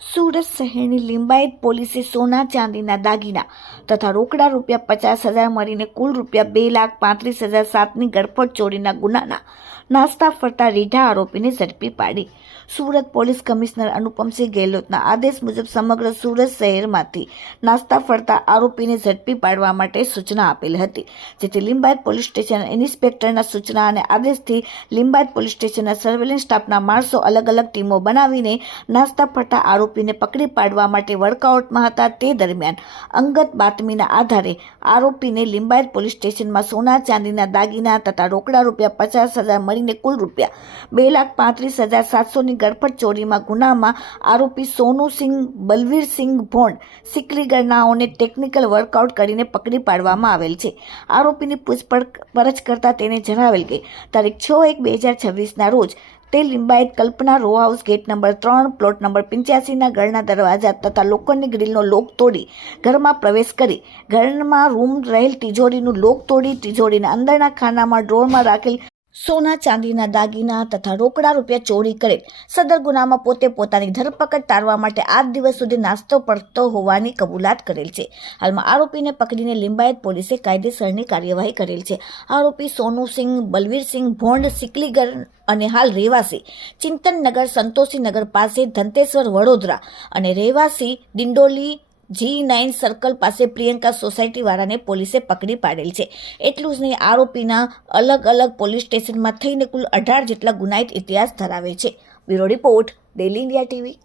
સુરત શહેરની લિંબાયત પોલીસે સોના ચાંદીના દાગીના તથા રોકડા ₹50,000 મળીને કુલ ₹2,35,007ની ગડફડ ચોરીના ગુનાના નાસ્તા ફરતા રીઢા આરોપીને ઝડપી પાડી. સુરત પોલીસ કમિશનર અનુપમસિંહ ગેહલોતના આદેશ મુજબ સમગ્ર સુરત શહેરમાંથી નાસ્તા ફરતા આરોપીને ઝડપી પાડવા માટે સૂચના આપેલ હતી, જેથી લિંબાયત પોલીસ સ્ટેશન ઇન્સ્પેક્ટરના સૂચના અને આદેશથી લિંબાયત પોલીસ સ્ટેશનના સર્વેલન્સ સ્ટાફના માણસો અલગ અલગ ટીમો બનાવીને નાસ્તા ફરતા આરોપીને પકડી પાડવા માટે વર્કઆઉટમાં હતા. તે દરમિયાન અંગત બાતમીના આધારે આરોપીને લિંબાયત પોલીસ સ્ટેશનમાં સોના ચાંદીના દાગીના તથા રોકડા ₹50,000 મળીને કુલ ₹2,35,700ની ગડફડ ચોરીમાં ગુનામાં આરોપી સોનુસિંહ બલવીરસિંહ ભોંડ સિકલીગરનાઓને ટેકનિકલ વર્કઆઉટ કરીને પકડી પાડવામાં આવેલ છે. આરોપીની પૂછપરછ કરતા તેને જણાવેલ કે તારીખ 6/1/2026ના રોજ તે Limbayat Kalpana row house gate number 3 plot number 85ના ઘરના દરવાજા તથા લોખંડની ગ્રીલનો લોક તોડી ઘરમાં પ્રવેશ કરી ઘરમાં રૂમ રહેલ તિજોરીનું લોક તોડી તિજોરીના અંદરના ખાનામાં ડ્રોરમાં રાખેલ સોના ચાંદીના દાગીના તથા રોકડા રૂપિયા ચોરી કરેલ. સદર ગુનામાં પોતે પોતાની ધરપકડ ટાળવા માટે 8 દિવસ સુધી નાસ્તો પડતો હોવાની કબૂલાત કરેલ છે. હાલમાં આરોપીને પકડીને લિંબાયત પોલીસે કાયદેસરની કાર્યવાહી કરેલ છે. આરોપી સોનુસિંહ બલવીરસિંહ ભોંડ સિકલીગર અને હાલ રહેવાસી ચિંતનનગર સંતોષીનગર પાસે ધંતેશ્વર વડોદરા અને રહેવાસી ડિંડોલી G9 સર્કલ પાસે પ્રિયંકા સોસાયટી વાળાને પોલીસે પકડી પાડેલ છે. એટલું જ નહીં, આરોપીના અલગ અલગ પોલીસ સ્ટેશનમાં થઈને કુલ 18 જેટલા ગુનાહિત ઇતિહાસ ધરાવે છે. Bureau report, daily India TV.